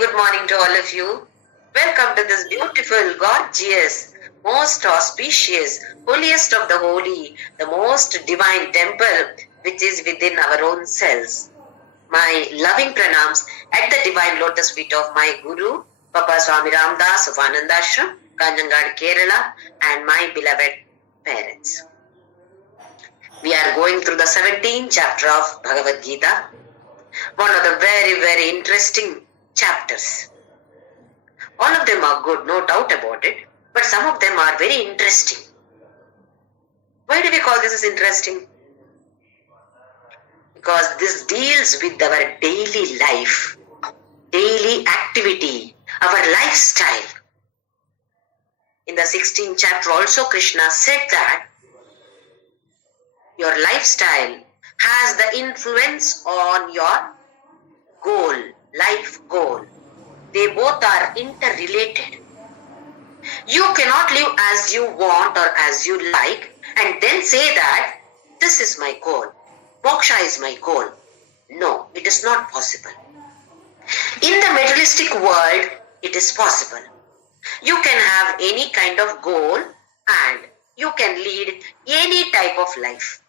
good morning to all of you. Welcome to this beautiful, gorgeous, most auspicious, holiest of the holy, the most divine temple which is within our own selves. My loving pranams at the divine lotus feet of my Guru, Papa Swami Ramdas of Anandashram, Kanjangad, Kerala, and my beloved parents. We are going through the 17th chapter of Bhagavad Gita, one of the very, very interesting chapters. All of them are good, no doubt about it, but some of them are very interesting. Why do we call this as interesting? Because this deals with our daily life, daily activity, our lifestyle. In the 16th chapter also Krishna said that your lifestyle has the influence on your goal, life goal. They both are interrelated. You cannot live as you want or as you like and then say that this is my goal, moksha is my goal. No, it is not possible. In the materialistic world, it is possible. You can have any kind of goal and you can lead any type of life.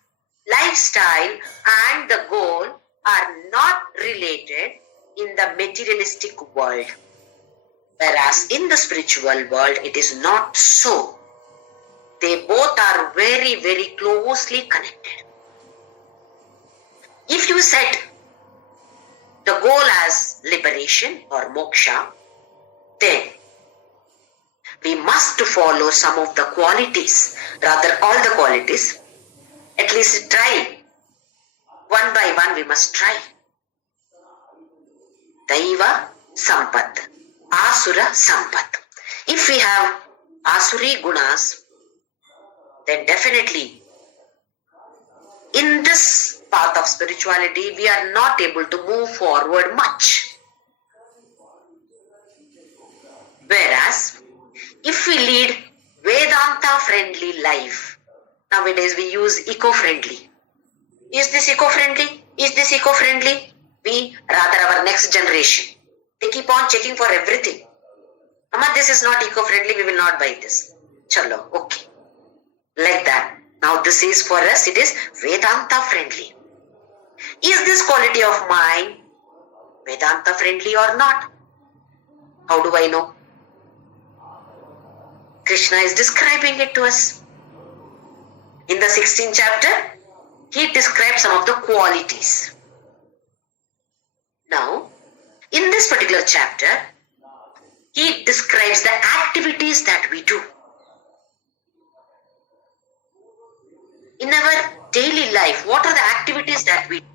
Lifestyle and the goal are not related in the materialistic world. Whereas in the spiritual world, it is not so. They both are very, very closely connected. If you set the goal as liberation or moksha, then we must follow some of the qualities, rather all the qualities. At least try. One by one we must try. Daiva Sampat, Asura Sampat. If we have Asuri Gunas, then definitely in this path of spirituality we are not able to move forward much. Whereas if we lead Vedanta friendly life, nowadays we use eco-friendly. Is this eco-friendly? Is this eco-friendly? We, rather our next generation, they keep on checking for everything. Amma, this is not eco-friendly, we will not buy this. Chalo, okay. Like that. Now this is for us, it is Vedanta friendly. Is this quality of mine Vedanta friendly or not? How do I know? Krishna is describing it to us. In the 16th chapter, he describes some of the qualities. Now, in this particular chapter, he describes the activities that we do. In our daily life, what are the activities that we do?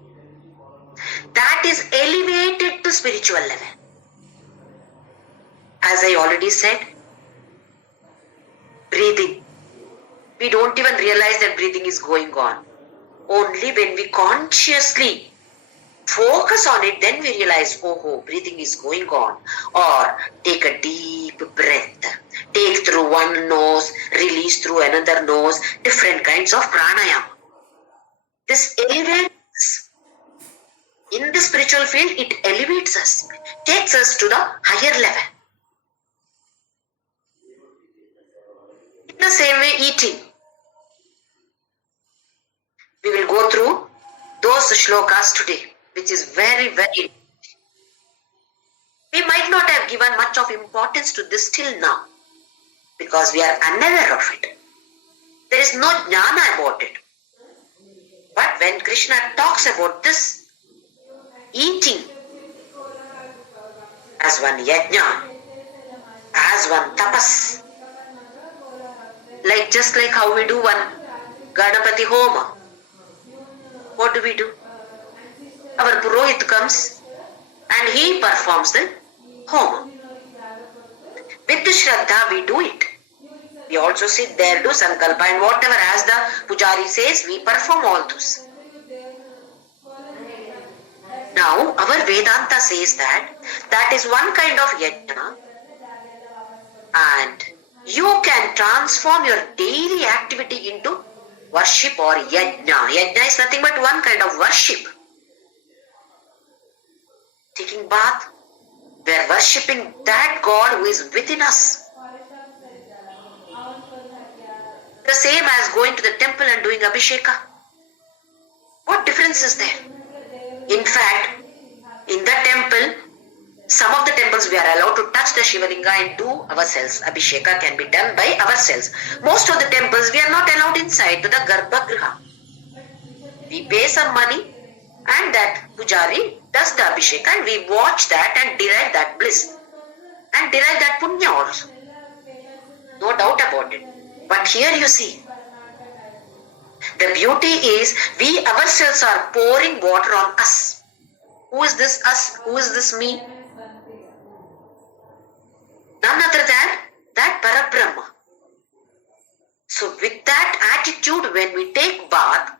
That is elevated to spiritual level. As I already said, breathing. We don't even realize that breathing is going on. Only when we consciously focus on it, then we realize, oh, breathing is going on. Or take a deep breath. Take through one nose, release through another nose. Different kinds of pranayama. This elevates. In the spiritual field, it elevates us. Takes us to the higher level. In the same way, eating. We will go through those shlokas today, which is very, very. We might not have given much of importance to this till now, because we are unaware of it. There is no jnana about it. But when Krishna talks about this, eating as one yajna, as one tapas, just like how we do one Ganapati Homa. What do we do? Our Purohit comes and he performs the Homa. With the Shraddha we do it. We also sit there, do Sankalpa, and whatever as the Pujari says, we perform all those. Now, our Vedanta says that is one kind of yajna, and you can transform your daily activity into worship or yajna. Yajna is nothing but one kind of worship. Taking bath, We are worshipping that God who is within us. The same as going to the temple and doing Abhisheka. What difference is there? In fact, in the temple, some of the temples we are allowed to touch the Shivalinga and do ourselves. Abhisheka can be done by ourselves. Most of the temples we are not allowed inside to the Garbhagriha. We pay some money and that pujari does the Abhisheka and we watch that and derive that bliss and derive that punya also. No doubt about it. But here you see, the beauty is we ourselves are pouring water on us. Who is this us? Who is this me? None other than that Parabrahma. So with that attitude, when we take bath,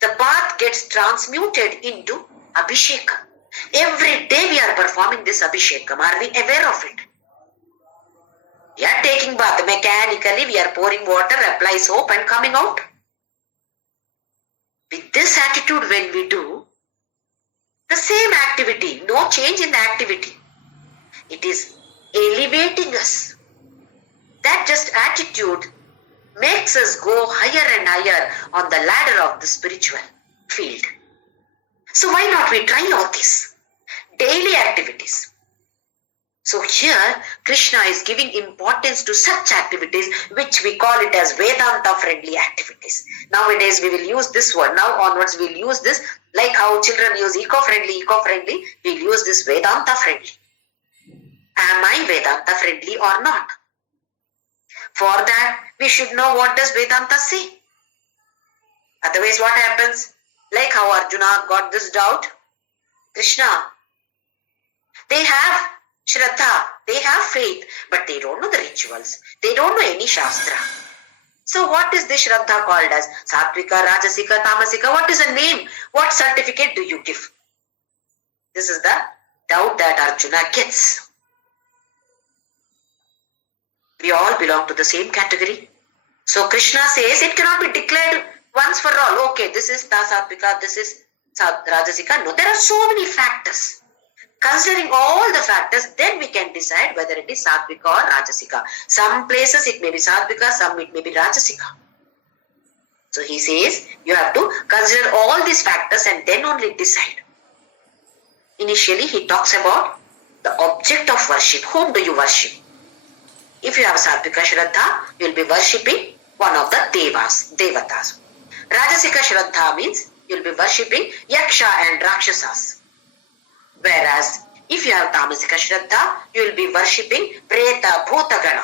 the bath gets transmuted into Abhisheka. Every day we are performing this Abhishekam. Are we aware of it? We are taking bath mechanically, we are pouring water, apply soap and coming out. With this attitude when we do the same activity, no change in the activity, it is elevating us. That just attitude makes us go higher and higher on the ladder of the spiritual field. So why not we try all this? Daily activities. So here, Krishna is giving importance to such activities which we call it as Vedanta-friendly activities. Nowadays we will use this word. Now onwards we will use this like how children use eco-friendly, we will use this Vedanta-friendly. Am I Vedanta-friendly or not? For that, we should know what does Vedanta say. Otherwise what happens? Like how Arjuna got this doubt. Krishna, they have Shraddha, they have faith, but they don't know the rituals. They don't know any Shastra. So what is this Shraddha called as? Sattvika, Rajasika, Tamasika. What is a name? What certificate do you give? This is the doubt that Arjuna gets. We all belong to the same category. So Krishna says it cannot be declared once for all. Okay, this is Sattvika, this is Rajasika. No, there are so many factors. Considering all the factors, then we can decide whether it is Sattvika or Rajasika. Some places it may be Sattvika, some it may be Rajasika. So he says, you have to consider all these factors and then only decide. Initially, he talks about the object of worship. Whom do you worship? If you have Sattvika Shraddha, you will be worshipping one of the Devatas. Rajasika Shraddha means you will be worshipping Yaksha and Rakshasas. Whereas, if you have Tamasika Shraddha, you will be worshipping Preta, Bhutagana.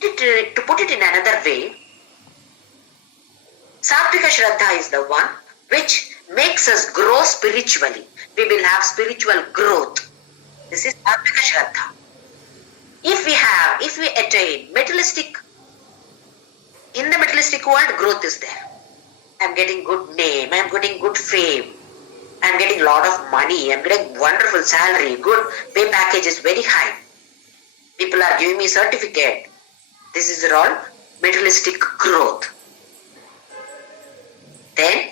To put it in another way, Sattvika Shraddha is the one which makes us grow spiritually. We will have spiritual growth. This is Sattvika Shraddha. If we attain materialistic, in the materialistic world, growth is there. I am getting good name, I am getting good fame, I am getting a lot of money, I am getting wonderful salary, good pay package is very high. People are giving me certificate. This is all materialistic growth. Then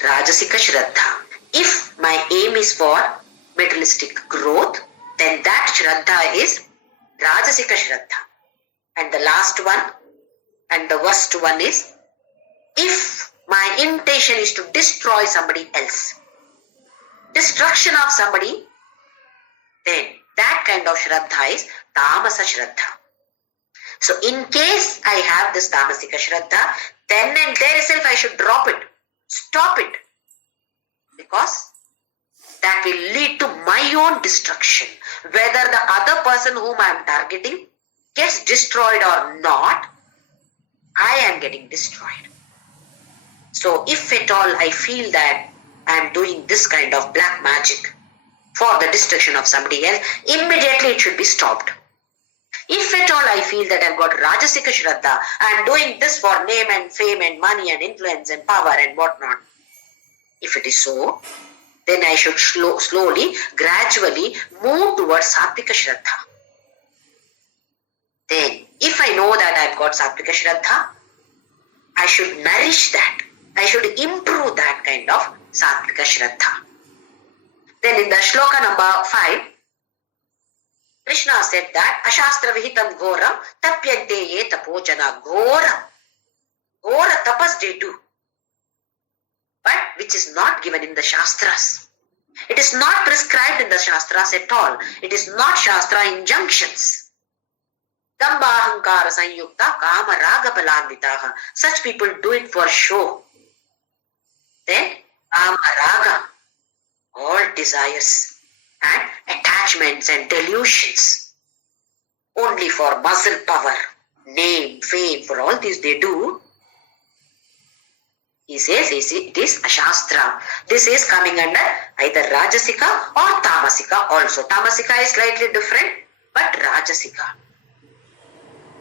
Rajasika Shraddha. If my aim is for materialistic growth, then that Shraddha is Rajasika Shraddha. And the last one and the worst one is, if my intention is to destroy somebody else, destruction of somebody, then that kind of Shraddha is Tamasa Shraddha. So in case I have this Tamasika Shraddha, then and there itself I should drop it, stop it, because that will lead to my own destruction. Whether the other person whom I am targeting gets destroyed or not, I am getting destroyed. So if at all I feel that I am doing this kind of black magic for the destruction of somebody else, immediately it should be stopped. If at all I feel that I have got Rajasika Shraddha, I am doing this for name and fame and money and influence and power and whatnot. If it is so, then I should slowly, gradually move towards Sattvika Shraddha. Then, if I know that I have got Sattvika Shraddha, I should nourish that. I should improve that kind of Sattvika Shraddha. Then in the shloka number 5, Krishna said that Ashastra Vihitam Ghoram Tapyante Ye Tapojana. Ghora tapas they do, but which is not given in the Shastras. It is not prescribed in the Shastras at all. It is not Shastra injunctions. Damba Ahankara Sanyukta Kama Raga Balanvitaha. Such people do it for show. Then Kama Raga, all desires and attachments and delusions, only for muscle power, name, fame, for all these they do. He says it is a Shastra. This is coming under either Rajasika or Tamasika also. Tamasika is slightly different, but Rajasika.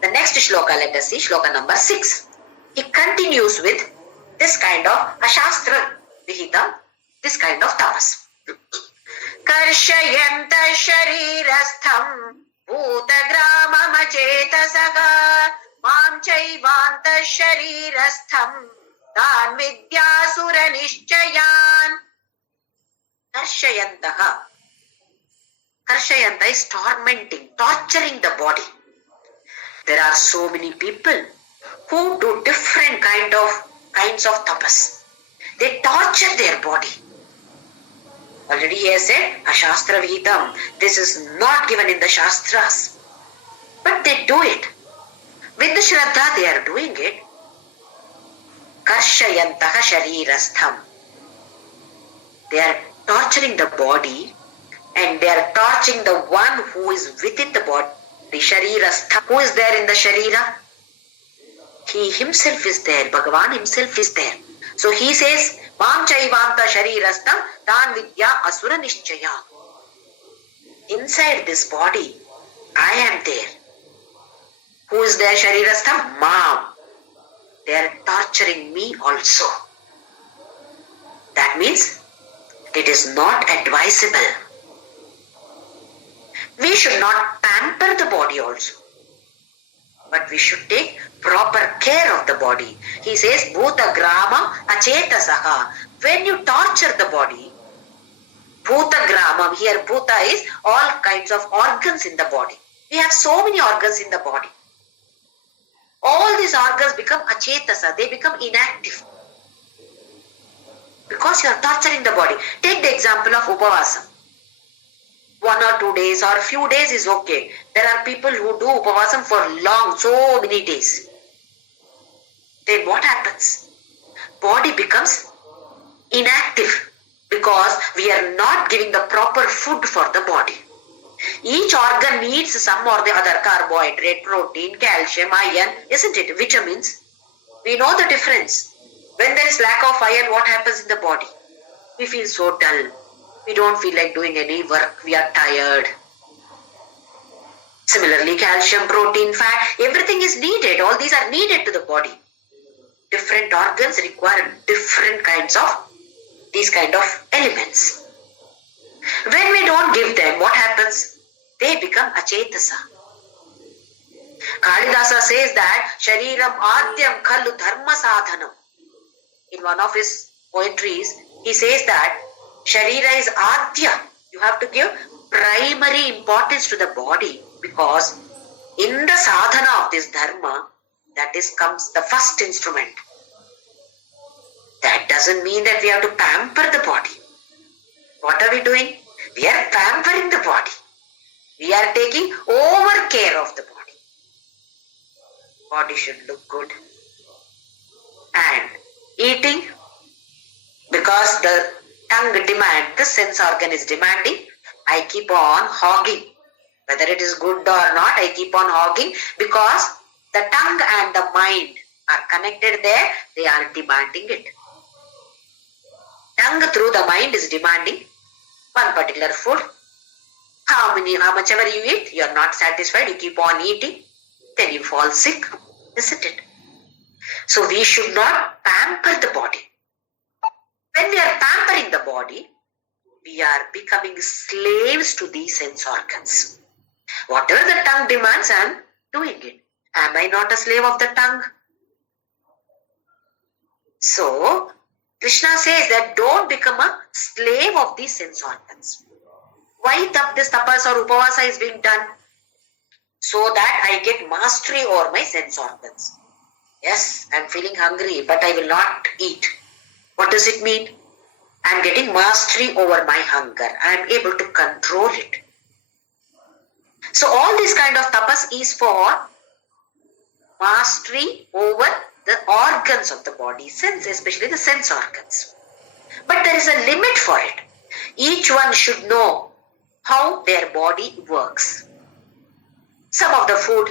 The next shloka, let us see, shloka number 6. He continues with this kind of Ashastra Vihitam, this kind of tapas. Karshayanta sharirastham bhutagramam achetasaka mam chaivanta sharirastham dan vidyasura nishchayan. Karshayantaha. Karshayanta is tormenting, torturing the body. There are so many people who do different kinds of tapas. They torture their body. Already he has said, Ashastra Vihitam. This is not given in the Shastras. But they do it. With the Shraddha they are doing it. Karshayantaha sharirastham. They are torturing the body and they are torturing the one who is within the body. The sharirastham. Who is there in the Sharira? He himself is there. Bhagavan himself is there. So he says, Mam chaivanta sharirastham tan vidya asura nishchaya. Inside this body, I am there. Who is there sharirastham? Mam. They are torturing me also. That means it is not advisable. We should not pamper the body also. But we should take proper care of the body. He says, Bhuta Grama Achetasaha. When you torture the body, Bhuta Gramam, here Bhuta is all kinds of organs in the body. We have so many organs in the body. All these organs become Achetasa, they become inactive. Because you are torturing the body. Take the example of Upavasam. 1 or 2 days or few days is okay. There are people who do Upavasam for long, so many days. Then what happens? Body becomes inactive because we are not giving the proper food for the body. Each organ needs some or the other, carbohydrate, protein, calcium, iron, isn't it? Vitamins. We know the difference. When there is lack of iron, what happens in the body? We feel so dull. We don't feel like doing any work. We are tired. Similarly, calcium, protein, fat, everything is needed. All these are needed to the body. Different organs require different kinds of these kind of elements. When we don't give them, what happens? They become achetasa. Kalidasa says that Shariram Adyam Khalu Dharma Sadhanam. In one of his poetries, he says that Sharira is Adya. You have to give primary importance to the body because in the sadhana of this dharma, that is comes the first instrument. That doesn't mean that we have to pamper the body. What are we doing? We are pampering the body. We are taking over care of the body. Body should look good. And eating, because the tongue demand, the sense organ is demanding, I keep on hogging. Whether it is good or not, I keep on hogging because the tongue and the mind are connected there, they are demanding it. Tongue through the mind is demanding one particular food. How much ever you eat, you are not satisfied, you keep on eating, then you fall sick, isn't it? So we should not pamper the body. When we are pampering the body, we are becoming slaves to these sense organs. Whatever the tongue demands, I am doing it. Am I not a slave of the tongue? So, Krishna says that don't become a slave of these sense organs. Why this tapas or upavasa is being done? So that I get mastery over my sense organs. Yes, I am feeling hungry, but I will not eat. What does it mean? I am getting mastery over my hunger. I am able to control it. So all this kind of tapas is for mastery over the organs of the body, sense, especially the sense organs. But there is a limit for it. Each one should know how their body works. Some of the food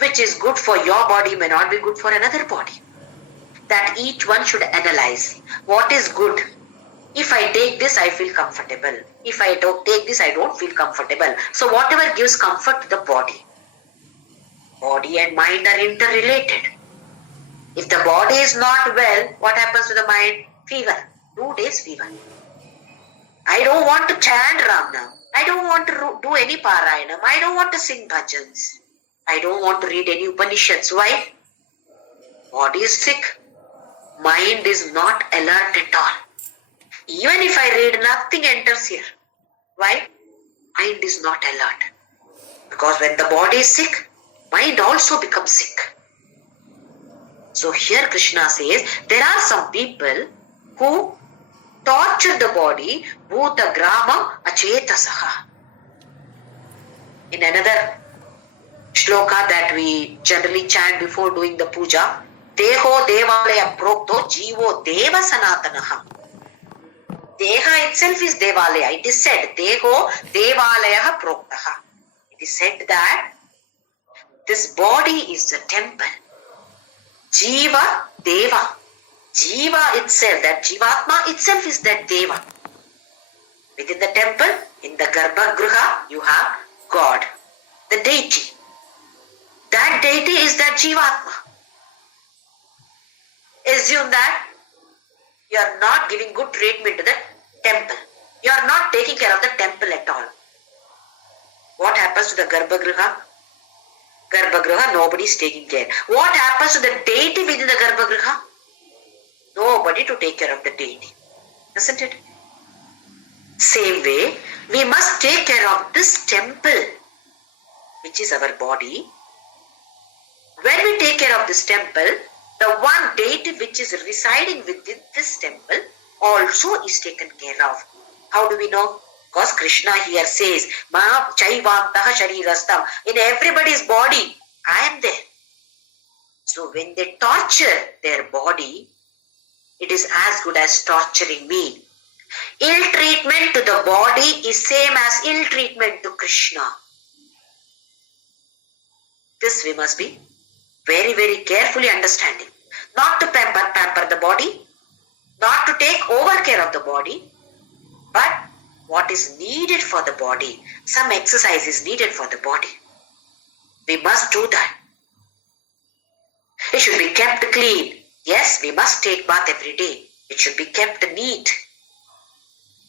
which is good for your body may not be good for another body. That each one should analyze what is good. If I take this, I feel comfortable. If I don't take this, I don't feel comfortable. So whatever gives comfort to the body. Body and mind are interrelated. If the body is not well, what happens to the mind? Fever. 2 days fever. I don't want to chant Ramnam. I don't want to do any Parayanam. I don't want to sing bhajans. I don't want to read any Upanishads. Why? Body is sick. Mind is not alert at all. Even if I read, nothing enters here. Why? Mind is not alert. Because when the body is sick, mind also becomes sick. So here Krishna says, there are some people who torture the body, bhuta gramam achetasaha. In another shloka that we generally chant before doing the puja, deho devalaya prokto jivo deva sanatanaha. Deha itself is devalaya. It is said, deho devalaya proktaha. It is said that this body is the temple. Jiva deva. Jiva itself, that Jivatma itself is that Deva. Within the temple, in the Garbhagriha, you have God, the deity. That deity is that Jivatma. Assume that you are not giving good treatment to the temple. You are not taking care of the temple at all. What happens to the Garbhagriha? Garbhagriha, nobody is taking care. What happens to the deity within the Garbhagriha? Nobody to take care of the deity. Isn't it? Same way, we must take care of this temple, which is our body. When we take care of this temple, the one deity which is residing within this temple also is taken care of. How do we know? Because Krishna here says, Ma chaivantaha sharirastam. In everybody's body, I am there. So when they torture their body, it is as good as torturing me. Ill treatment to the body is same as ill treatment to Krishna. This we must be very, very carefully understanding. Not to pamper the body, not to take over care of the body, but what is needed for the body. Some exercise is needed for the body. We must do that. It should be kept clean. Yes, we must take bath every day. It should be kept neat.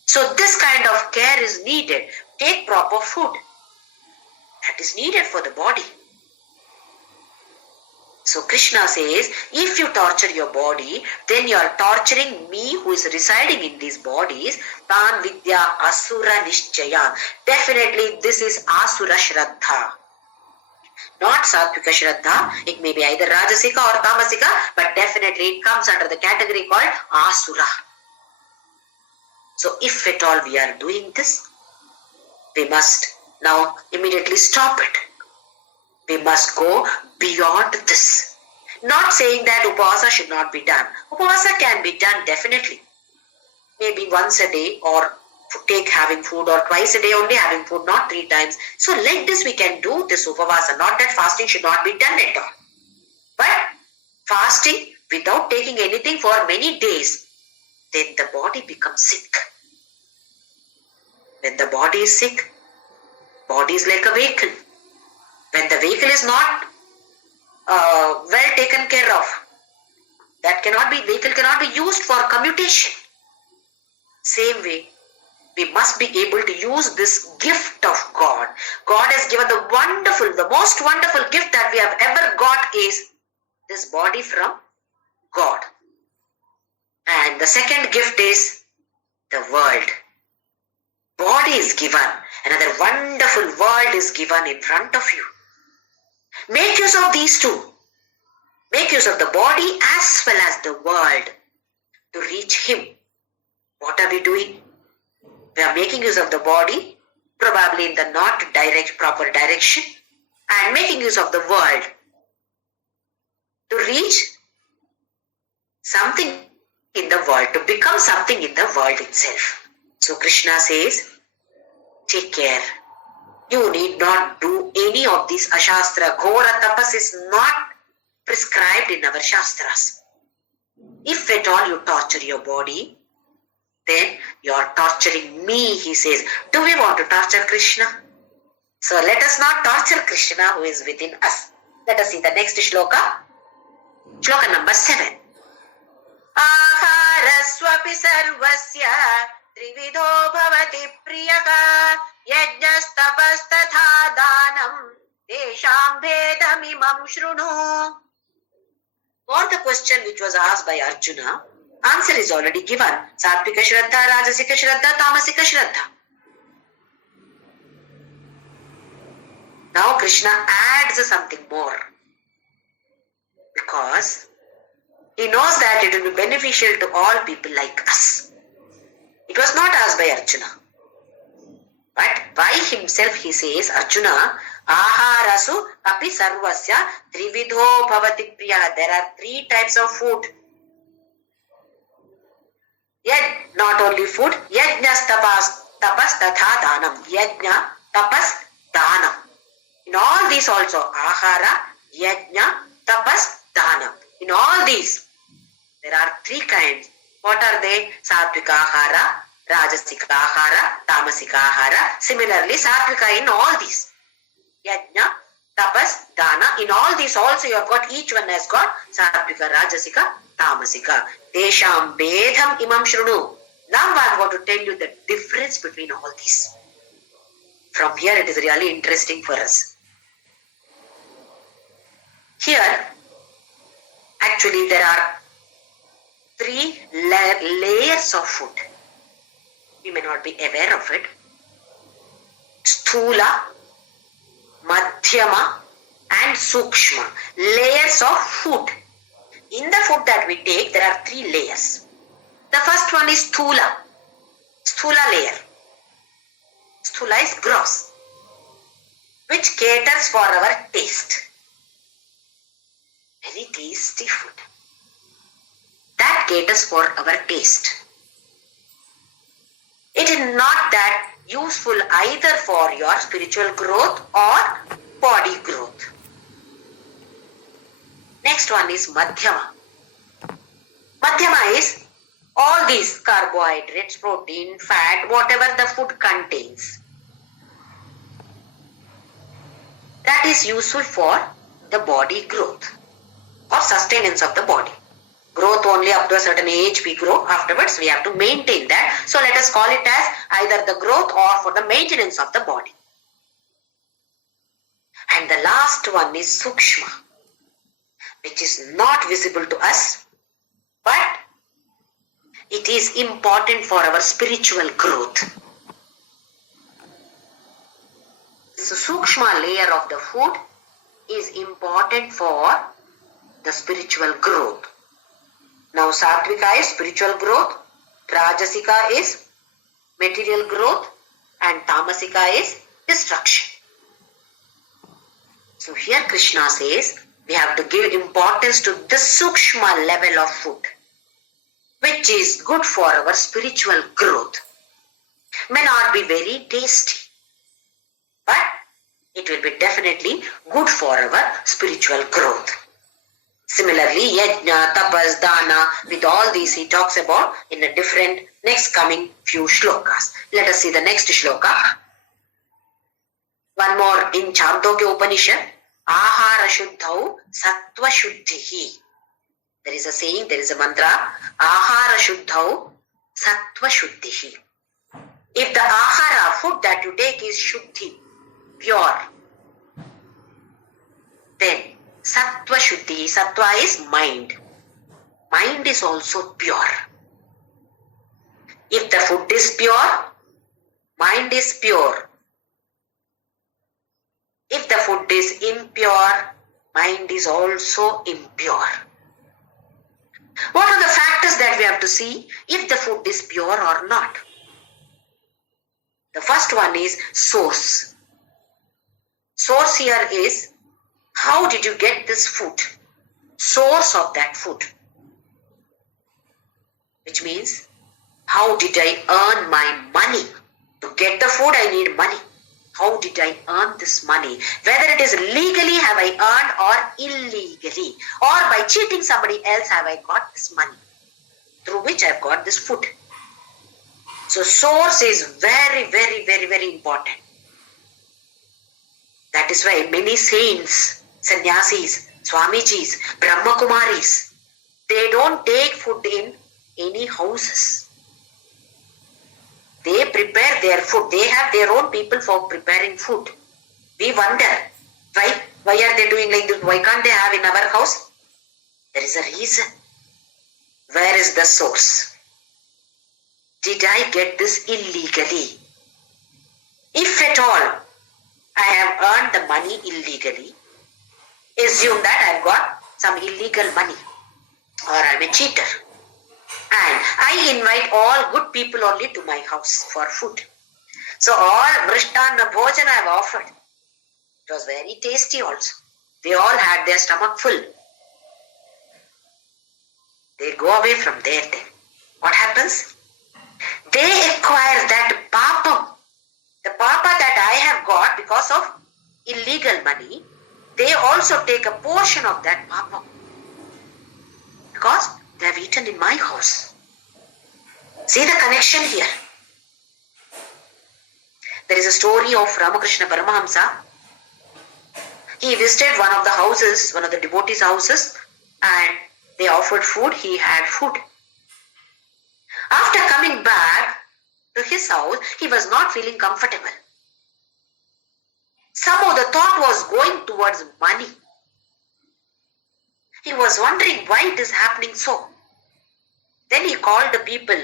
So this kind of care is needed. Take proper food. That is needed for the body. So Krishna says, if you torture your body, then you are torturing me who is residing in these bodies. Tan vidya asura nishchaya. Definitely this is asura shraddha. Not sattvika shraddha. It may be either rajasika or tamasika, but definitely it comes under the category called asura. So if at all we are doing this, we must now immediately stop it. We must go beyond this. Not saying that upavasa should not be done. Upavasa can be done definitely. Maybe once a day, or take having food, or twice a day only having food, not 3 times. So like this we can do this upavasa. Not that fasting should not be done at all. But fasting without taking anything for many days, then the body becomes sick. When the body is sick, body is like a vehicle. When the vehicle is not well taken care of, vehicle cannot be used for commutation. Same way, we must be able to use this gift of God. God has given the most wonderful gift that we have ever got is this body from God. And the second gift is the world. Body is given. Another wonderful world is given in front of you. Make use of these two. Make use of the body as well as the world to reach Him. What are we doing? We are making use of the body, probably in the not proper direction, and making use of the world to reach something in the world, to become something in the world itself. So Krishna says, take care. You need not do any of these ashastra. Ghora tapas is not prescribed in our shastras. If at all you torture your body, then you are torturing me, he says. Do we want to torture Krishna? So let us not torture Krishna who is within us. Let us see the next shloka. Shloka number 7. Aharaswapi sarvasya trividho bhavati priyaka yajnastapastatha danam tesham bhedamimam shrunu. For the question which was asked by Arjuna, answer is already given. Sattvika Shraddha, Rajasika Shraddha, Tamasika Shraddha. Now Krishna adds something more. Because he knows that it will be beneficial to all people like us. It was not asked by Arjuna. But by himself he says, Arjuna, Aharasu api sarvasya trividho bhavati priya. There are 3 types of food. Yet not only food, yajnas tapas tatha danam. Yajna, tapas, danam. In all these also, ahara, yajna, tapas, danam. In all these, there are 3 kinds. What are they? Sattvika ahara, Rajasika ahara, Tamasika ahara. Similarly, Sattvika in all these. Yajna, tapas, dana. In all these also you have got, each one has got Sattvika, Rajasika, Tamasika. Tesham bedham imam shrunu. Now I want to tell you the difference between all these. From here it is really interesting for us. Here, actually there are 3 layers of food. We may not be aware of it. Sthula, Madhyama and Sukshma. Layers of food. In the food that we take, there are 3 layers. The first one is Sthula. Sthula layer. Sthula is gross, which caters for our taste. Very tasty food. That caters for our taste. It is not that useful either for your spiritual growth or body growth. Next one is Madhyama. Madhyama is all these carbohydrates, protein, fat, whatever the food contains. That is useful for the body growth or sustenance of the body. Growth only up to a certain age we grow. Afterwards we have to maintain that. So let us call it as either the growth or for the maintenance of the body. And the last one is Sukshma, which is not visible to us, but it is important for our spiritual growth. So Sukshma layer of the food is important for the spiritual growth. Now Sattvika is spiritual growth, Rajasika is material growth, and Tamasika is destruction. So here Krishna says we have to give importance to the Sukshma level of food, which is good for our spiritual growth. May not be very tasty, but it will be definitely good for our spiritual growth. Similarly, yajna, tapas, dana, with all these he talks about in a different next coming few shlokas. Let us see the next shloka. One more in Chandogya Upanishad. Ahara shuddhau sattva shuddhihi. There is a saying, there is a mantra. Ahara shuddhau sattva shuddhihi. If the ahara, food that you take is shuddhi, pure, then sattva shuddhi, sattva is mind. Mind is also pure. If the food is pure, mind is pure. If the food is impure, mind is also impure. What are the factors that we have to see if the food is pure or not? The first one is source. Source here is, how did you get this food? Source of that food. Which means, how did I earn my money? To get the food, I need money. How did I earn this money? Whether it is legally have I earned or illegally, or by cheating somebody else have I got this money through which I have got this food. So source is very, very, very, very important. That is why many saints, sannyasis, swamijis, brahmakumaris, they don't take food in any houses. They prepare their food. They have their own people for preparing food. We wonder, why are they doing like this? Why can't they have in our house? There is a reason. Where is the source? Did I get this illegally? If at all I have earned the money illegally, assume that I have got some illegal money or I am a cheater. And I invite all good people only to my house for food. So all Mrishtana Bhojan I have offered. It was very tasty also. They all had their stomach full. They go away from there then. What happens? They acquire that papam. The papa that I have got because of illegal money, they also take a portion of that papam. Because they have eaten in my house. See the connection here. There is a story of Ramakrishna Paramahamsa. He visited one of the houses, one of the devotees' houses, and they offered food. He had food. After coming back to his house, he was not feeling comfortable. Somehow the thought was going towards money. He was wondering why it is happening so. Then he called the people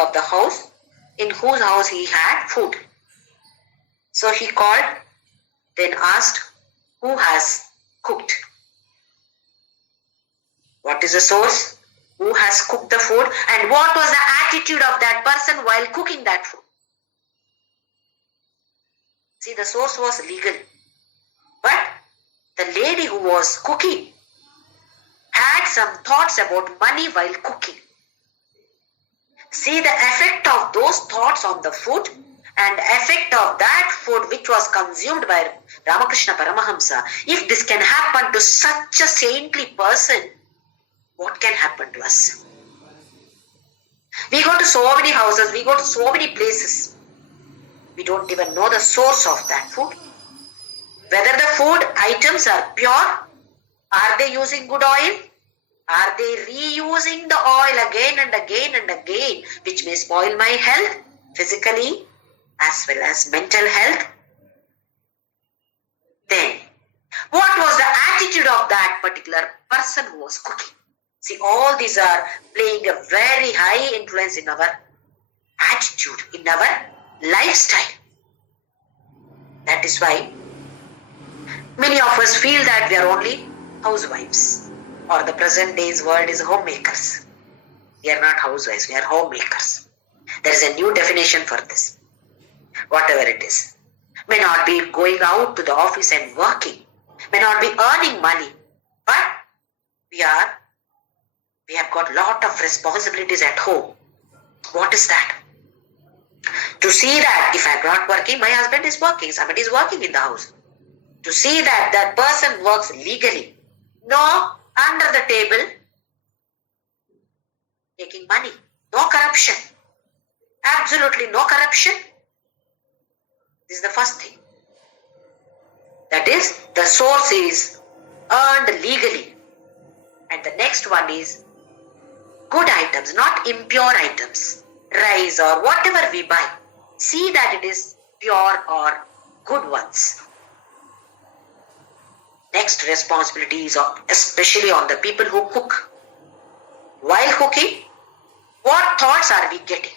of the house, in whose house he had food. So he called, then asked, who has cooked? What is the source? Who has cooked the food? And what was the attitude of that person while cooking that food? See, the source was legal. But the lady who was cooking had some thoughts about money while cooking. See the effect of those thoughts on the food and effect of that food which was consumed by Ramakrishna Paramahamsa. If this can happen to such a saintly person, what can happen to us? We go to so many houses, we go to so many places. We don't even know the source of that food. Whether the food items are pure, are they using good oil? Are they reusing the oil again and again and again, which may spoil my health, physically as well as mental health? Then, what was the attitude of that particular person who was cooking? See, all these are playing a very high influence in our attitude, in our lifestyle. That is why many of us feel that we are only housewives. Or the present day's world is homemakers. We are not housewives, we are homemakers. There is a new definition for this. Whatever it is. May not be going out to the office and working. May not be earning money. But we have got lot of responsibilities at home. What is that? To see that if I am not working, my husband is working, somebody is working in the house. To see that that person works legally. No, under the table, taking money. No corruption. Absolutely no corruption. This is the first thing. That is, the source is earned legally. And the next one is good items, not impure items. Rice or whatever we buy. See that it is pure or good ones. Next responsibility is especially on the people who cook. While cooking, What thoughts are we getting?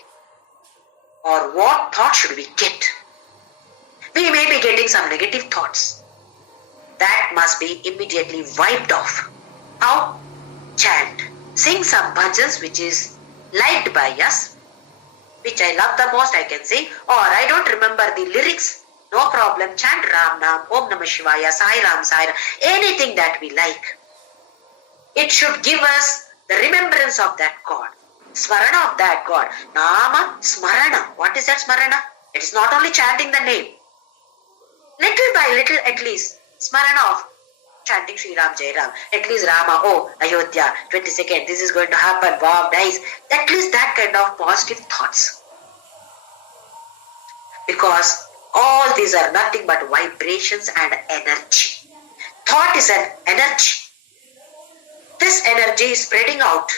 Or what thoughts should we get? We may be getting some negative thoughts. That must be immediately wiped off. How? Chant. Sing some bhajans which is liked by us, which I love the most, I can sing, or I don't remember the lyrics. No problem. Chant Ram Nam, Om Namah Shivaya, Sai Ram, Sai Ram, anything that we like. It should give us the remembrance of that God. Smarana of that God. Nama Smarana. What is that Smarana? It is not only chanting the name. Little by little at least. Smarana of chanting Sri Ram Jai Ram. At least Rama, oh, Ayodhya, 22nd, this is going to happen, wow, nice. At least that kind of positive thoughts. Because all these are nothing but vibrations and energy. Thought is an energy. This energy is spreading out.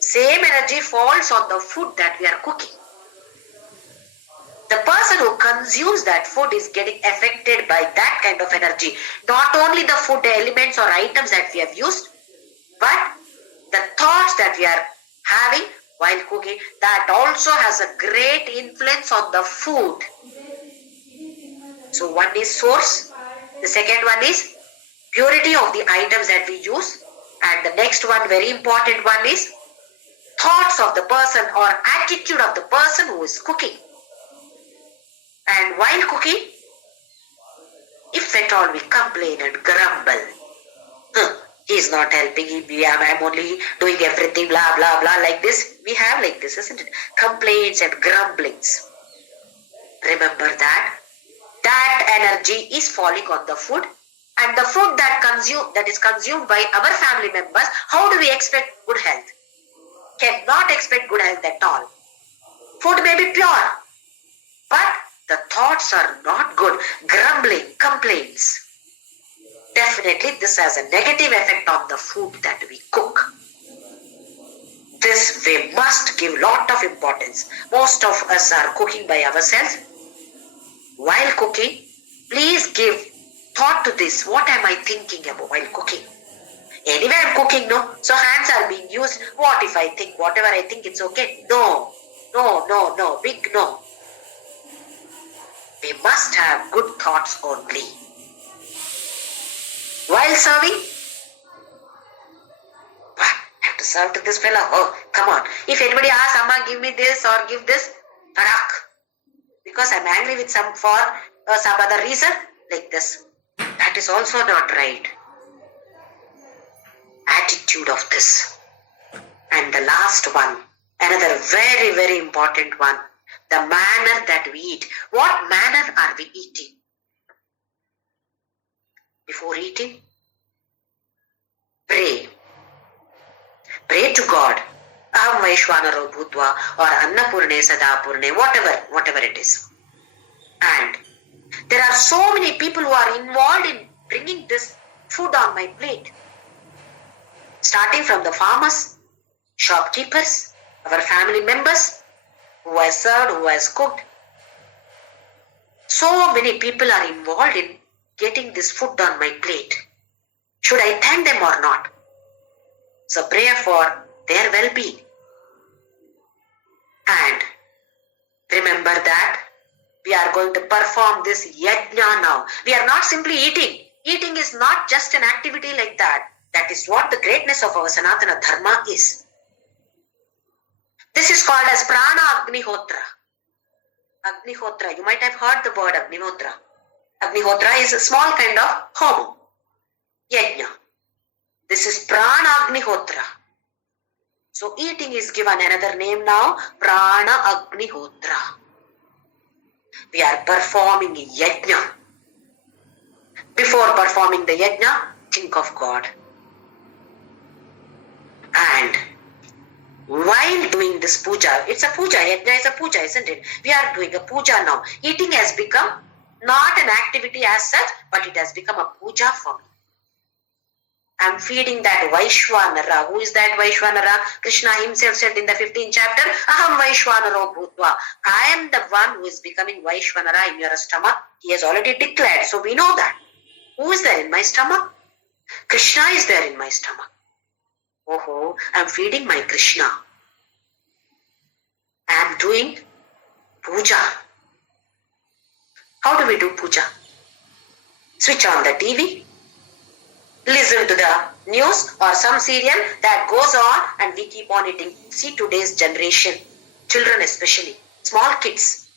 Same energy falls on the food that we are cooking. The person who consumes that food is getting affected by that kind of energy. Not only the food elements or items that we have used, but the thoughts that we are having while cooking, that also has a great influence on the food. So one is source, the second one is purity of the items that we use, and the next one, very important one, is thoughts of the person or attitude of the person who is cooking. And while cooking, if at all we complain and grumble, he is not helping, I'm only doing everything, blah, blah, blah, like this. We have like this, isn't it? Complaints and grumblings. Remember that. That energy is falling on the food, and the food that is consumed by our family members, how do we expect good health? Cannot expect good health at all. Food may be pure, but the thoughts are not good. Grumbling, complaints. Definitely this has a negative effect on the food that we cook. This we must give lot of importance. Most of us are cooking by ourselves. While cooking, please give thought to this. What am I thinking about while cooking? Anyway, I'm cooking, no? So hands are being used. What if I think, whatever I think, it's okay? No. Big no. We must have good thoughts only. While serving, I have to serve to this fellow. Oh, come on. If anybody asks, Amma, give me this or give this, parak. Because I'm angry with some for some other reason, like this. That is also not right. Attitude of this. And the last one, another very, very important one. The manner that we eat. What manner are we eating? Before eating, pray. Pray to God. Aham Vaishwanaro Bhutva or Annapurne Sadapurne, whatever it is. And there are so many people who are involved in bringing this food on my plate. Starting from the farmers, shopkeepers, our family members, who has served, who has cooked. So many people are involved in getting this food on my plate. Should I thank them or not? So prayer for their well-being. And remember that we are going to perform this yajna now. We are not simply eating. Eating is not just an activity like that. That is what the greatness of our Sanatana Dharma is. This is called as Prana Agnihotra. Agnihotra, you might have heard the word Agnihotra. Agnihotra is a small kind of homo. Yajna. This is Prana Agnihotra. So eating is given another name now, Prana Agnihotra. We are performing yajna. Before performing the yajna, think of God. And while doing this puja, it's a puja, yajna is a puja, isn't it? We are doing a puja now. Eating has become not an activity as such, but it has become a puja for me. I am feeding that Vaishwanara. Who is that Vaishwanara? Krishna himself said in the 15th chapter, Aham Vaishwanaro Bhutva. I am the one who is becoming Vaishwanara in your stomach. He has already declared, so we know that. Who is there in my stomach? Krishna is there in my stomach. Oh, I am feeding my Krishna. I am doing puja. How do we do puja? Switch on the TV, listen to the news or some serial that goes on, and we keep on eating. See today's generation, children especially, small kids.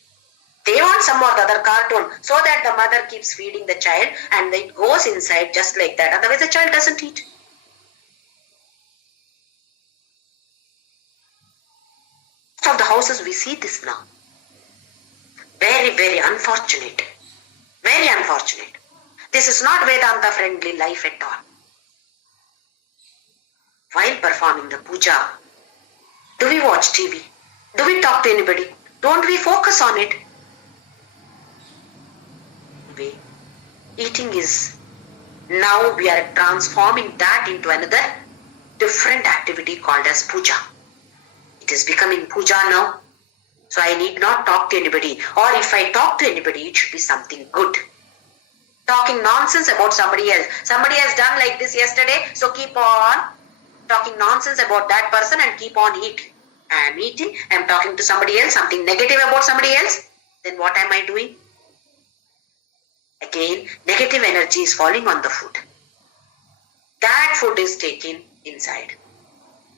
They want some or the other cartoon so that the mother keeps feeding the child and it goes inside just like that. Otherwise the child doesn't eat. Most of the houses we see this now. Very, very unfortunate. Very unfortunate. This is not Vedanta friendly life at all. While performing the puja, do we watch TV? Do we talk to anybody? Don't we focus on it? Eating is, now we are transforming that into another different activity called as puja. It is becoming puja now. So I need not talk to anybody, or if I talk to anybody, it should be something good. Talking nonsense about somebody else. Somebody has done like this yesterday, so keep on talking nonsense about that person and keep on eating. I am eating, I am talking to somebody else, something negative about somebody else. Then what am I doing? Again, negative energy is falling on the food. That food is taken inside.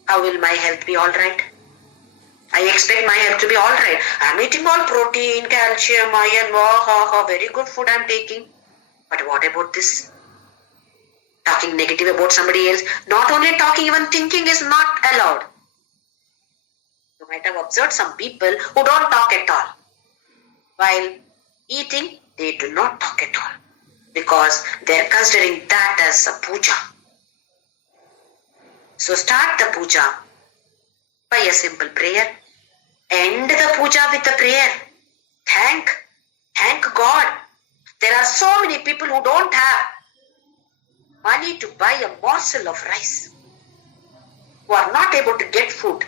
How will my health be alright? I expect my health to be alright. I am eating all protein, calcium, iron, very good food I am taking. But what about this? Talking negative about somebody else. Not only talking, even thinking is not allowed. You might have observed some people who don't talk at all. While eating, they do not talk at all. Because they are considering that as a puja. So start the puja by a simple prayer. End the puja with a prayer. Thank God. There are so many people who don't have money to buy a morsel of rice, who are not able to get food.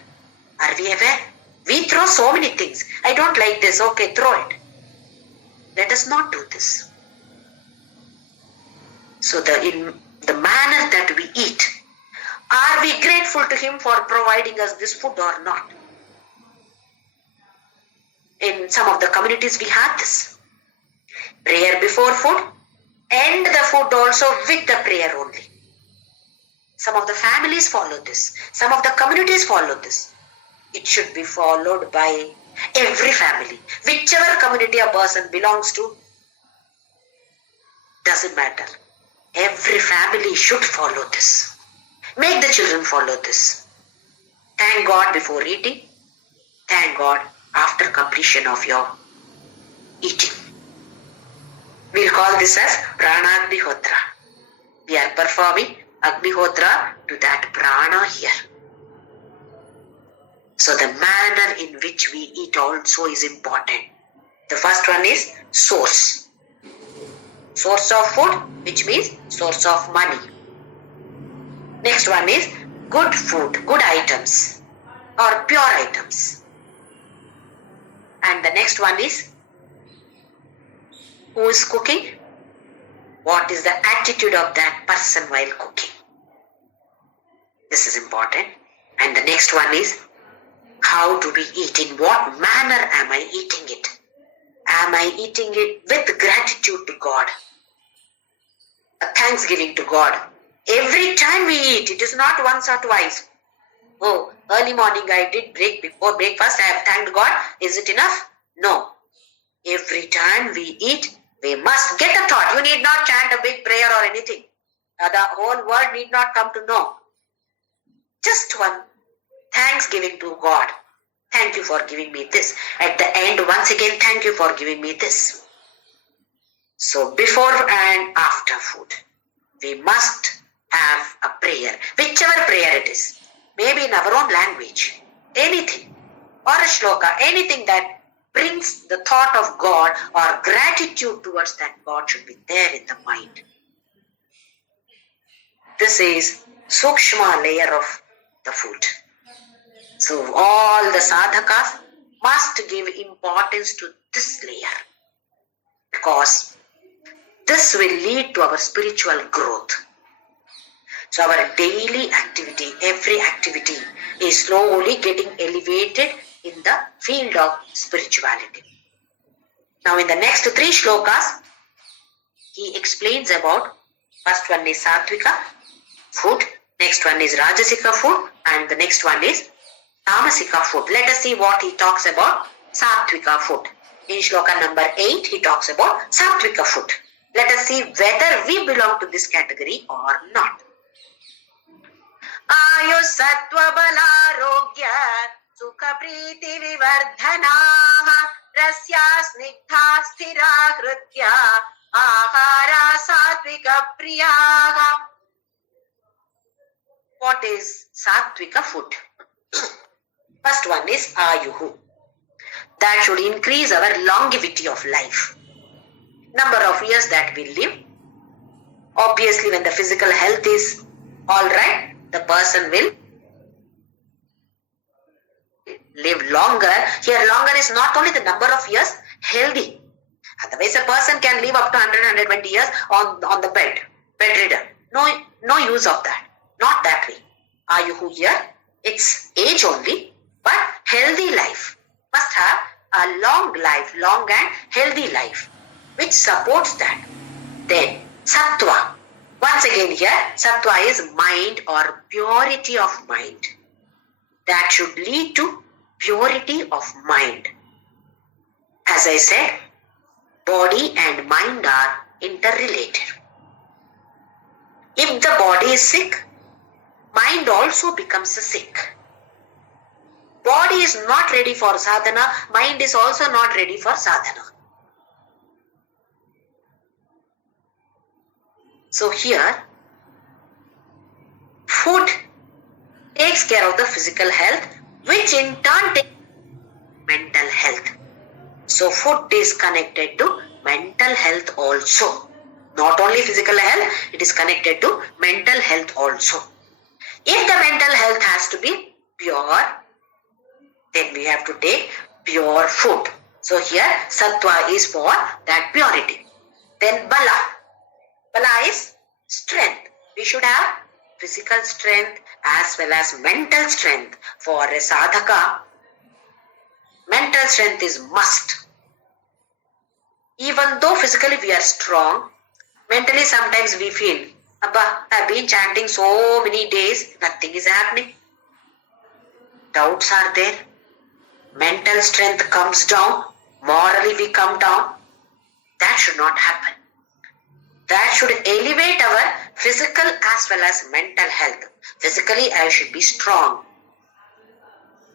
Are we aware? We throw so many things. I don't like this. Okay, throw it. Let us not do this. So in the manner that we eat, are we grateful to Him for providing us this food or not? In some of the communities we have this. Prayer before food, and the food also with the prayer only. Some of the families follow this. Some of the communities follow this. It should be followed by every family. Whichever community a person belongs to, doesn't matter. Every family should follow this. Make the children follow this. Thank God before eating. Thank God after completion of your eating. We'll call this as Pranagnihotra. We are performing Agnihotra to that prana here. So the manner in which we eat also is important. The first one is source. Source of food, which means source of money. Next one is good food, good items or pure items. And the next one is who is cooking? What is the attitude of that person while cooking? This is important. And the next one is how do we eat? In what manner am I eating it? Am I eating it with gratitude to God? A thanksgiving to God. Every time we eat, it is not once or twice. Oh, early morning I did before breakfast, I have thanked God. Is it enough? No. Every time we eat, we must get a thought. You need not chant a big prayer or anything. The whole world need not come to know. Just one thanksgiving to God. Thank you for giving me this. At the end, once again, thank you for giving me this. So before and after food, we must have a prayer. Whichever prayer it is. Maybe in our own language. Anything. Or a shloka. Anything that brings the thought of God or gratitude towards that God should be there in the mind. This is Sukshma layer of the food. So all the sadhakas must give importance to this layer because this will lead to our spiritual growth. So our daily activity, every activity is slowly getting elevated in the field of spirituality. Now in the next 3 shlokas, he explains about, first one is Sattvika food, next one is Rajasika food, and the next one is Tamasika food. Let us see what he talks about Sattvika food. In shloka number 8, he talks about Sattvika food. Let us see whether we belong to this category or not. Ayu sattva balarogya sukha priti vivardhanaha rasya snigdha sthira kritya ahara sattvika priyaha. What is Sattvika food? First one is Ayuhu. That should increase our longevity of life. Number of years that we live. Obviously, when the physical health is alright, the person will live longer. Here, longer is not only the number of years, healthy. Otherwise, a person can live up to 100, 120 years on the bedridden. No use of that. Not that way. Ayuhu here, it's age only, but healthy life. Must have a long life, long and healthy life, which supports that. Then, Sattva. Once again here, Sattva is mind or purity of mind. That should lead to purity of mind. As I said, body and mind are interrelated. If the body is sick, mind also becomes sick. Body is not ready for sadhana, mind is also not ready for sadhana. So here, food takes care of the physical health, which in turn takes mental health. So food is connected to mental health also. Not only physical health, it is connected to mental health also. If the mental health has to be pure, then we have to take pure food. So here, Sattva is for that purity. Then Bala. Bala is strength. We should have physical strength as well as mental strength. For a sadhaka, mental strength is must. Even though physically we are strong, mentally sometimes we feel, Abba, I've been chanting so many days, nothing is happening. Doubts are there. Mental strength comes down. Morally we come down. That should not happen. That should elevate our physical as well as mental health. Physically, I should be strong.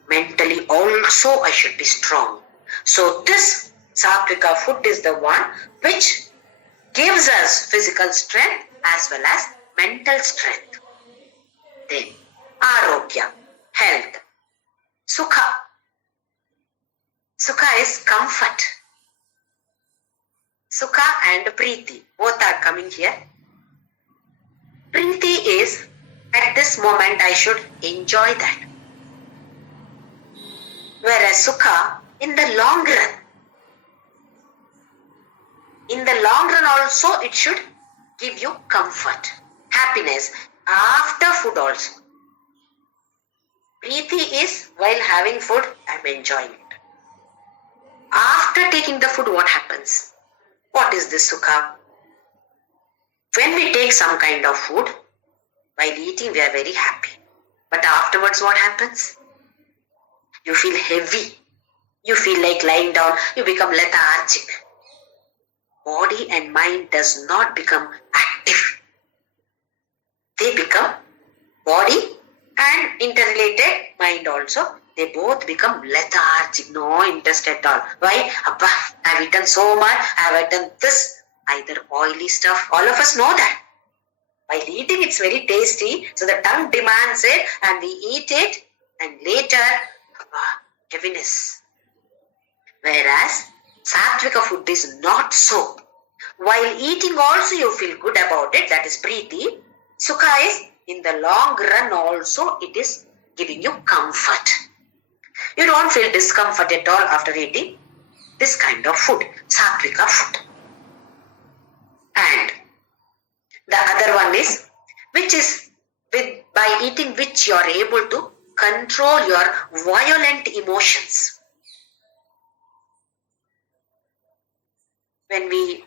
Mentally also, I should be strong. So this Sattvika food is the one which gives us physical strength as well as mental strength. Then, Arogya, health. Sukha. Sukha is comfort. Sukha and Preeti, both are coming here. Preeti is, at this moment I should enjoy that. Whereas Sukha, in the long run. In the long run also, it should give you comfort, happiness, after food also. Preeti is, while having food, I am enjoying it. After taking the food, what happens? What is this Sukha? When we take some kind of food, while eating we are very happy. But afterwards what happens? You feel heavy. You feel like lying down. You become lethargic. Body and mind does not become active. They become body and interrelated mind also. They both become lethargic, no interest at all. Why? Abba, I have eaten so much, I have eaten this, either oily stuff. All of us know that. While eating, it's very tasty, so the tongue demands it and we eat it, and later, heaviness. Whereas, Sattvika food is not so. While eating also you feel good about it, that is Preeti. Sukha is, in the long run also, it is giving you comfort. You don't feel discomfort at all after eating this kind of food, Sattvika food. And the other one is, which is by eating which you are able to control your violent emotions. When we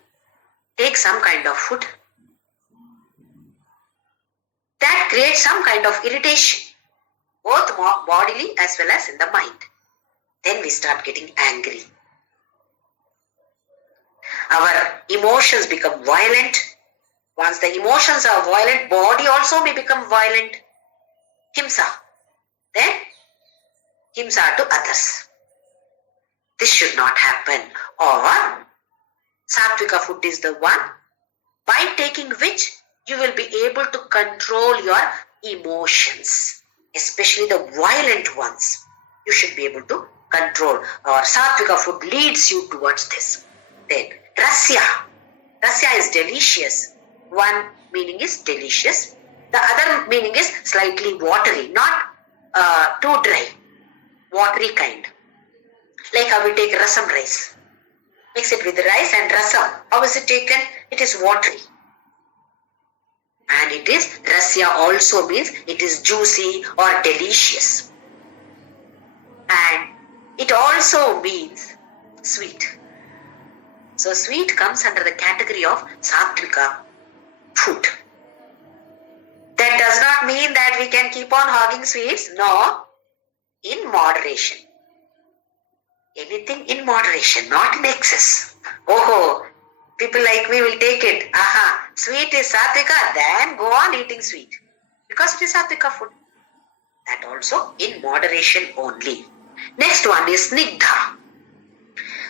take some kind of food, that creates some kind of irritation, both bodily as well as in the mind. Then we start getting angry. Our emotions become violent. Once the emotions are violent, body also may become violent. Himsa. Then himsa to others. This should not happen. Or Sattvika food is the one by taking which you will be able to control your emotions, especially the violent ones. You should be able to control. Or Sattvika food leads you towards this. Then Rasya. Rasya is delicious. One meaning is delicious. The other meaning is slightly watery, not too dry, watery kind. Like how we take rasam rice. Mix it with rice and rasam. How is it taken? It is watery. And it is, rasya also means it is juicy or delicious. And it also means sweet. So sweet comes under the category of Sattvika food. That does not mean that we can keep on hogging sweets. No, in moderation. Anything in moderation, not in excess. Oh, people like me will take it. Aha, sweet is Sattvika, then go on eating sweet. Because it is Sattvika food. That also in moderation only. Next one is Snigdha.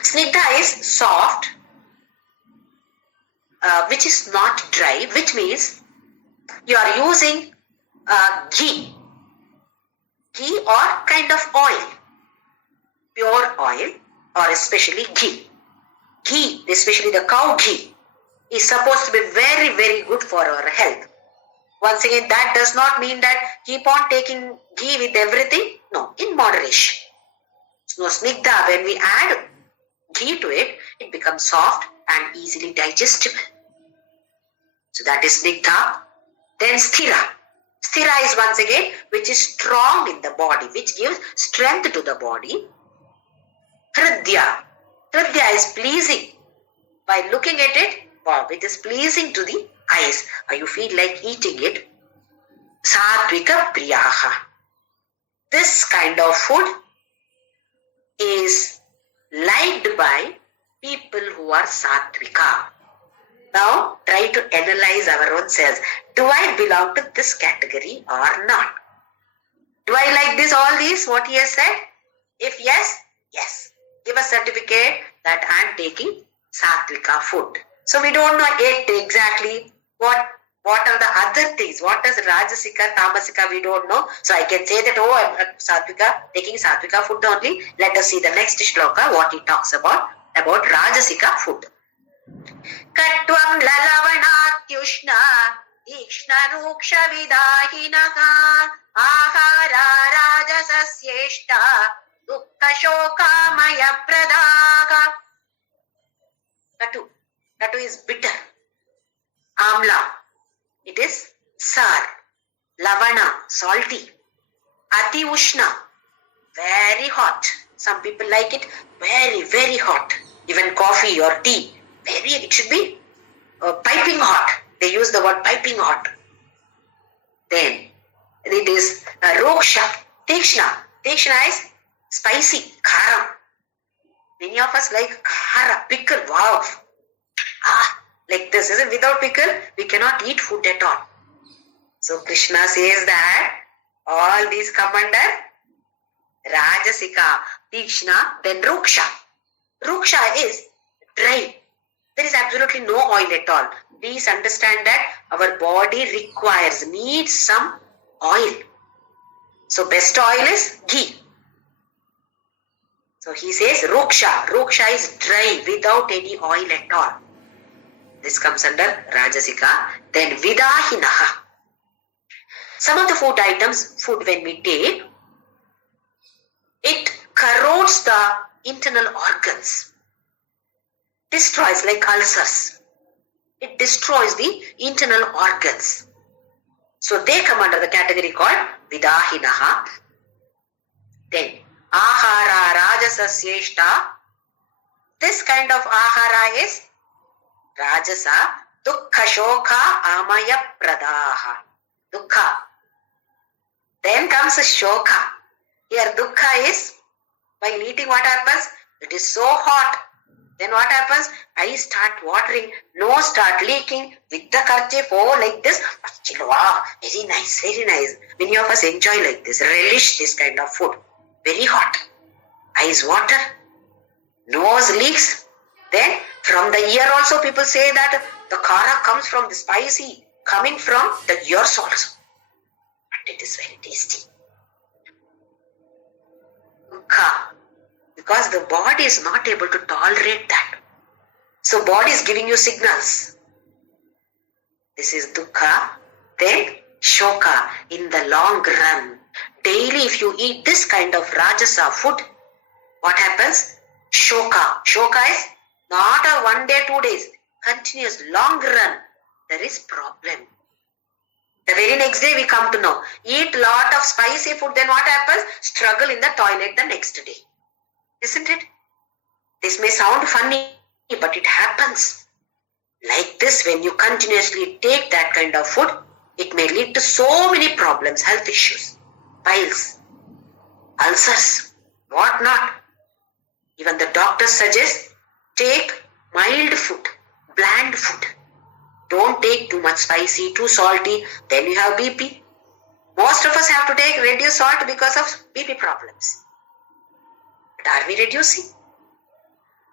Snigdha is soft, which is not dry, which means you are using ghee or kind of oil, pure oil or especially ghee. Ghee, especially the cow ghee, is supposed to be very, very good for our health. Once again, that does not mean that keep on taking ghee with everything. No, in moderation. So Snigdha, when we add ghee to it, it becomes soft and easily digestible. So that is Snigdha. Then Sthira. Sthira is once again which is strong in the body, which gives strength to the body. Hridya. Hridya is pleasing. By looking at it, wow, it is pleasing to the eyes. You feel like eating it. Sattvika Priyaha. This kind of food is liked by people who are Sattvika. Now try to analyze our own selves. Do I belong to this category or not? Do I like this, all these, what he has said? If yes, yes. Give a certificate that I am taking Sattvika food. So we don't know yet exactly what are the other things. What is Rajasika, Tamasika, we don't know. So I can say that, oh, I'm Sattvika, taking Sattvika food only. Let us see the next shloka, what he talks about Rajasika food. Katvam lalavanatyushna ikshna ruksha vidahinaha ahara rajasasyeshta dukkha shokamaya pradaka. Katu is bitter. Amla, it is sour. Lavana, salty. Ati ushna, very hot. Some people like it very, very hot. Even coffee or tea, it should be piping hot. They use the word piping hot. Then it is roksha, tikshna. Tikshna is spicy, kharam. Many of us like khara, pickle, wow. Like this, isn't it? Without pickle, we cannot eat food at all. So Krishna says that all these come under Rajasika, Tikshna, then Ruksha. Ruksha is dry. There is absolutely no oil at all. Please understand that our body needs some oil. So best oil is ghee. So he says Ruksha. Ruksha is dry without any oil at all. This comes under Rajasika. Then Vidahinaha. Some of the food when we take, it corrodes the internal organs. Destroys, like ulcers. It destroys the internal organs. So they come under the category called Vidahinaha. Then, ahara rajasa syeshta. This kind of ahara is rajasa dukkha shokha amaya pradaha. Dukkha. Then comes shokha. Here dukkha is, while eating what happens? It is so hot. Then what happens? Eyes start watering, nose start leaking, with the kerchief, oh like this. Wow, very nice, very nice. Many of us enjoy like this, relish this kind of food. Very hot. Eyes water, nose leaks. Then from the ear also people say that the kara comes from the spicy, coming from the ears also. But it is very tasty. Dukkha. Because the body is not able to tolerate that. So body is giving you signals. This is dukkha. Then shoka. In the long run, daily if you eat this kind of rajasa food, what happens? Shoka. Shoka is not a 1 day, 2 days. Continuous long run. There is problem. The very next day we come to know. Eat lot of spicy food, then what happens? Struggle in the toilet the next day. Isn't it? This may sound funny, but it happens. Like this, when you continuously take that kind of food, it may lead to so many problems, health issues, piles, ulcers, what not. Even the doctors suggest take mild food, bland food. Don't take too much spicy, too salty, then you have BP. Most of us have to take reduced salt because of BP problems. But are we reducing?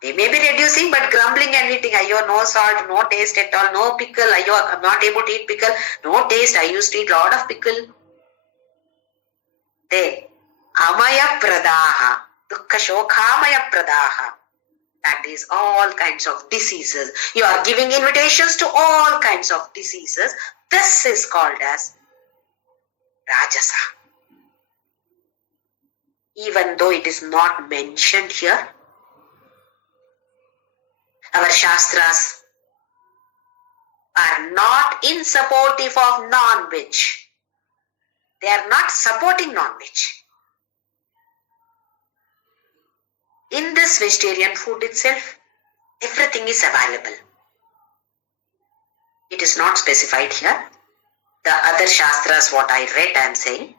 We may be reducing, but grumbling and eating, ayyo, no salt, no taste at all, no pickle, ayyo, I'm not able to eat pickle, no taste, I used to eat lot of pickle. Then, amaya pradaha, dukkha shokhamaya pradaha. That is all kinds of diseases. You are giving invitations to all kinds of diseases. This is called as rajasa. Even though it is not mentioned here, our shastras are not in supportive of non-veg. They are not supporting non-veg. In this vegetarian food itself, everything is available. It is not specified here. The other shastras, what I read, I am saying,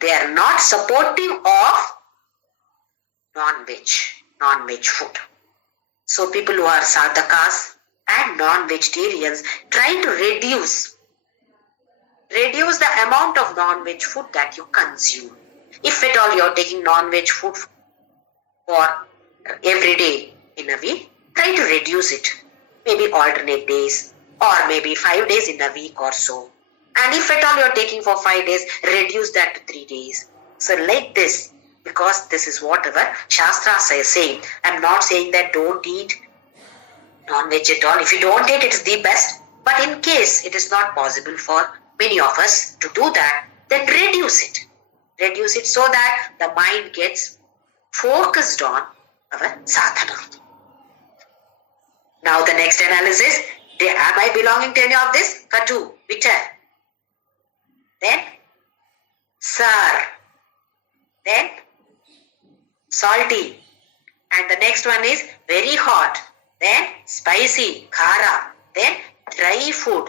they are not supportive of non-veg food. So people who are sadhakas and non-vegetarians try to reduce the amount of non-veg food that you consume. If at all you are taking non-veg food for every day in a week, try to reduce it. Maybe alternate days or maybe 5 days in a week or so. And if at all you are taking for 5 days, reduce that to 3 days. So like this, because this is whatever Shastras are saying. I am not saying that don't eat non-veg at all. If you don't eat, it is the best. But in case it is not possible for many of us to do that, then reduce it. Reduce it so that the mind gets focused on our sadhana. Now the next analysis, am I belonging to any of this? Katu, bitter. Then sour. Then salty. And the next one is very hot. Then spicy, khara. Then dry food.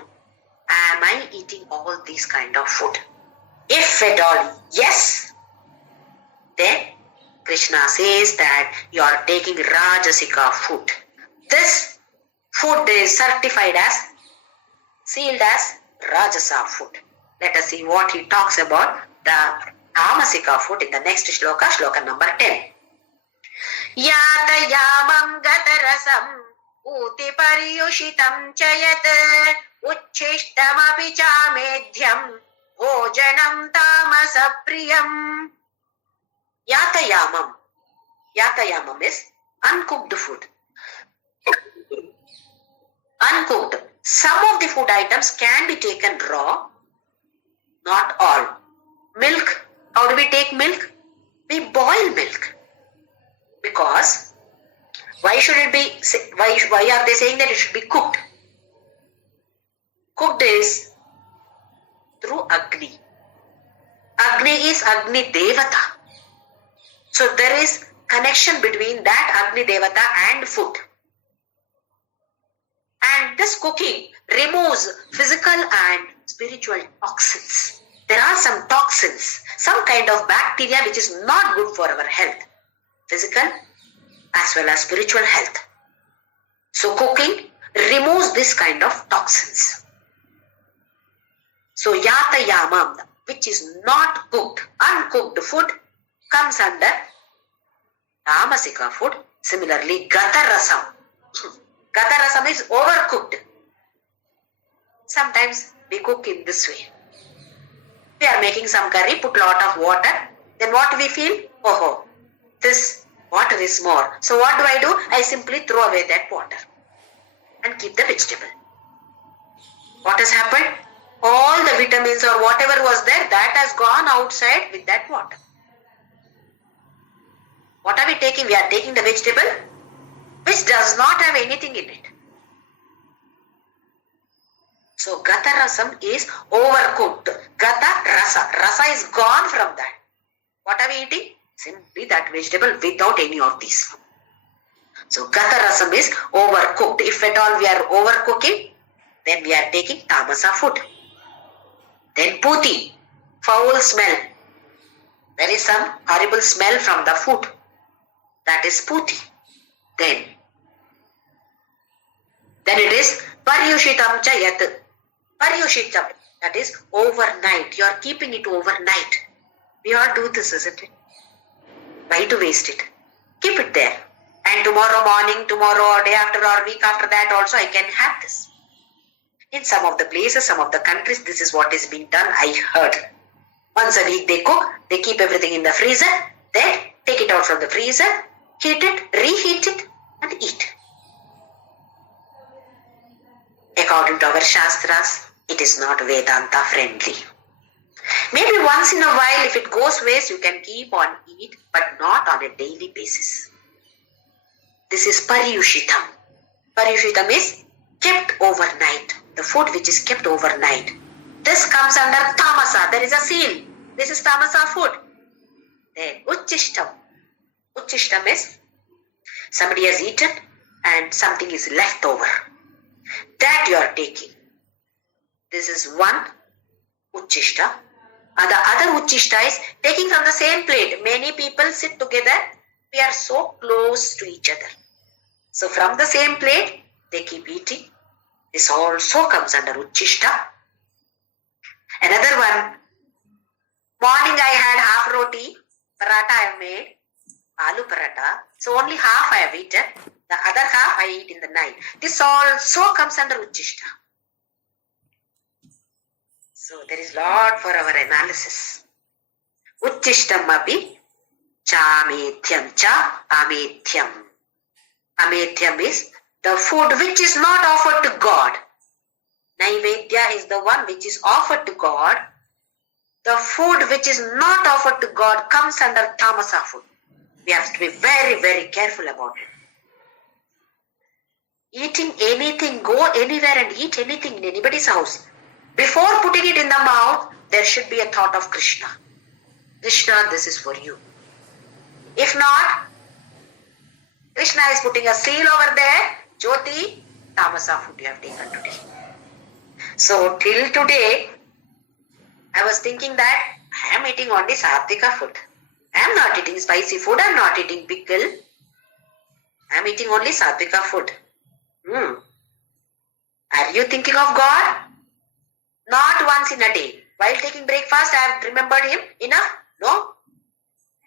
Am I eating all these kind of food? If at all, yes, then Krishna says that you are taking Rajasika food. This food is certified as, sealed as Rajasa food. Let us see what he talks about the Tamasika food in the next shloka, shloka number 10. Yata yamam gatarasam uti pariyushitam chayat uchchishtam apichamedhyam bhojanam tamasapriyam. Yatayamam. Yatayamam is uncooked food. Uncooked. Some of the food items can be taken raw, not all. Milk. How do we take milk? We boil milk. Because why should it be? Why are they saying that it should be cooked? Cooked is through Agni. Agni is Agni Devata. So there is connection between that Agni Devata and food. And this cooking removes physical and spiritual toxins. There are some toxins, some kind of bacteria which is not good for our health, physical as well as spiritual health. So cooking removes this kind of toxins. So yata yamam, which is not cooked, uncooked food, comes under tamasika food. Similarly, gata rasam. Gata rasam is overcooked. Sometimes we cook in this way. We are making some curry, put lot of water. Then what we feel? Oh, this water is more. So what do? I simply throw away that water and keep the vegetable. What has happened? All the vitamins or whatever was there, that has gone outside with that water. What are we taking? We are taking the vegetable which does not have anything in it. So gata rasam is overcooked. Gata rasa. Rasa is gone from that. What are we eating? Simply that vegetable without any of these. So gata rasam is overcooked. If at all we are overcooking, then we are taking tamasa food. Then puti, foul smell. There is some horrible smell from the food. That is puti. Then it is paryushitam cha yat. Paryushitam, that is overnight. You are keeping it overnight. We all do this, isn't it? Why to waste it? Keep it there. And tomorrow morning, tomorrow or day after or week after that also I can have this. In some of the places, some of the countries, this is what is being done. I heard. Once a week they cook, they keep everything in the freezer, then take it out from the freezer, heat it, reheat it and eat. According to our Shastras, it is not Vedanta friendly. Maybe once in a while, if it goes waste, you can keep on eat, but not on a daily basis. This is paryushitam. Paryushitam is kept overnight. The food which is kept overnight. This comes under tamasa. There is a seal. This is tamasa food. Then uchishtam. Uchishtam is somebody has eaten and something is left over. That you are taking. This is one uchishta. And the other uchishta is taking from the same plate. Many people sit together. We are so close to each other. So from the same plate, they keep eating. This also comes under uchishta. Another one. Morning I had half roti. Paratha I have made. Aloo paratha. So only half I have eaten. The other half I eat in the night. This also comes under uchishta. So there is lot for our analysis. Uchishtam api chamethyam cha amethyam. Amethyam is the food which is not offered to God. Naivedya is the one which is offered to God. The food which is not offered to God comes under tamasa food. We have to be very, very careful about it. Eating anything, go anywhere and eat anything in anybody's house. Before putting it in the mouth, there should be a thought of Krishna. Krishna, this is for you. If not, Krishna is putting a seal over there. JYOTHI, tamasa food you have taken today. So till today, I was thinking that I am eating only satvika food. I am not eating spicy food. I am not eating pickle. I am eating only satvika food. Are you thinking of God? Not once in a day. While taking breakfast, I have remembered Him. Enough? No.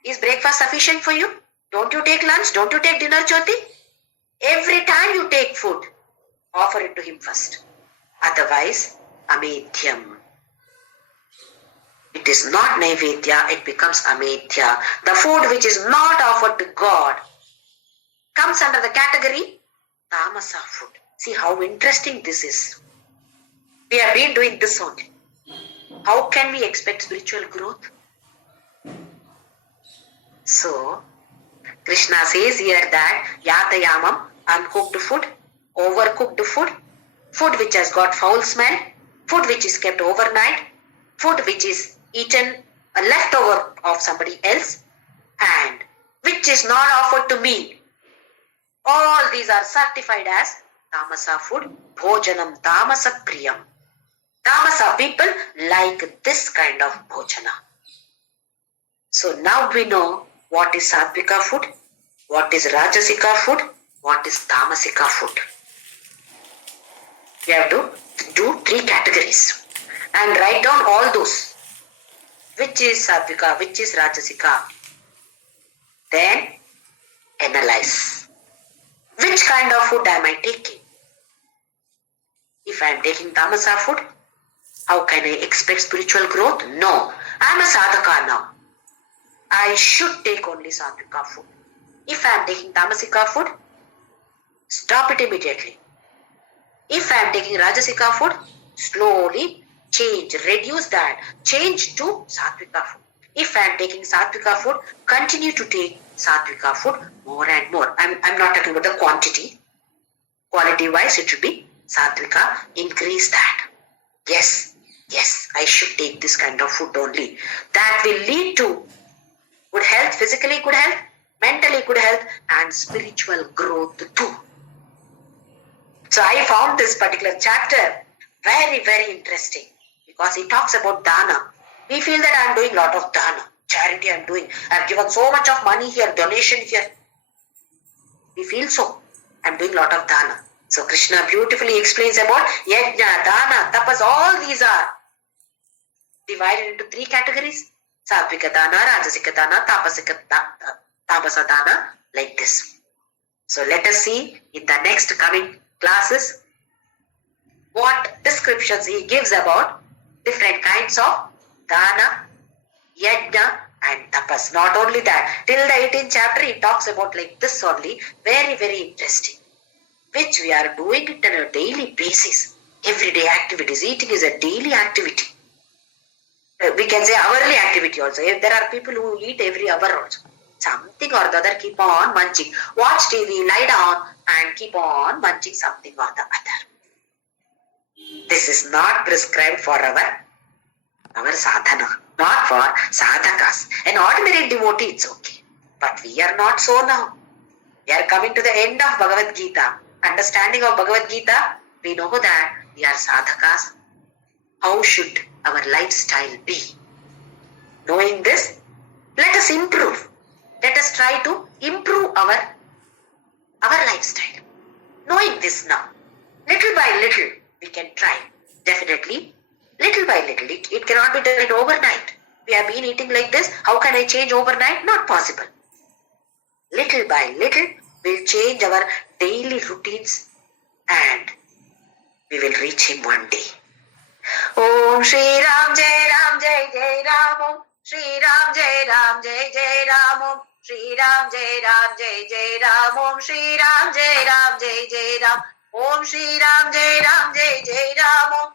Is breakfast sufficient for you? Don't you take lunch? Don't you take dinner, JYOTHI? Every time you take food, offer it to Him first. Otherwise, amedhyam. It is not naivedya, it becomes amedhya. The food which is not offered to God comes under the category tamasa food. See how interesting this is. We have been doing this only. How can we expect spiritual growth? So, Krishna says here that yatayamam, uncooked food, overcooked food, food which has got foul smell, food which is kept overnight, food which is eaten, a leftover of somebody else, and which is not offered to me. All these are certified as tamasa food, bhojanam tamasa priyam. Tamasa people like this kind of bhojana. So now we know what is sattvika food, what is rajasika food, what is tamasika food. We have to do 3 categories and write down all those. Which is sattvika, which is rajasika. Then analyze. Which kind of food am I taking? If I am taking tamasa food, how can I expect spiritual growth? No. I am a sadhaka now. I should take only sattvika food. If I am taking tamasika food, stop it immediately. If I am taking rajasika food, slowly change, reduce that, change to sattvika food. If I am taking sattvika food, continue to take sattvika food more and more. I'm not talking about the quantity. Quality wise, it should be sattvika, increase that. Yes, I should take this kind of food only. That will lead to good health, physically good health, mentally good health, and spiritual growth too. So I found this particular chapter very, very interesting because it talks about dana. We feel that I am doing a lot of dana, charity I am doing. I have given so much of money here, donation here. We feel so. I am doing a lot of dana. So Krishna beautifully explains about yajna, dana, tapas, all these are divided into 3 categories. Sattvika dana, rajasika dana, tamasa dana, like this. So let us see in the next coming classes what descriptions he gives about different kinds of dana, yajna and tapas. Not only that, till the 18th chapter he talks about like this only, very, very interesting, which we are doing it on a daily basis. Everyday activities. Eating is a daily activity. We can say hourly activity also. If there are people who eat every hour also. Something or the other, keep on munching. Watch TV, lie down and keep on munching something or the other. This is not prescribed for our sadhana, not for sadhakas. An ordinary devotee, it's okay. But we are not so now. We are coming to the end of Bhagavad Gita. Understanding of Bhagavad Gita, we know that we are sadhakas. How should our lifestyle be? Knowing this, let us improve. Let us try to improve our lifestyle. Knowing this now, little by little, we can try. Definitely, little by little. It cannot be done overnight. We have been eating like this. How can I change overnight? Not possible. Little by little, we'll change our daily routines and we will reach him one day. Om Shri Ram Jai Ram Jai Jai Ram Om Shri Ram Jai Ram Jai Jai Ram Om Shri Ram Jai Ram Jai Jai Ram Om Shri Ram Jai Ram Jai Jai Ram Om Shri Ram Jai Ram Jai Jai Ram Om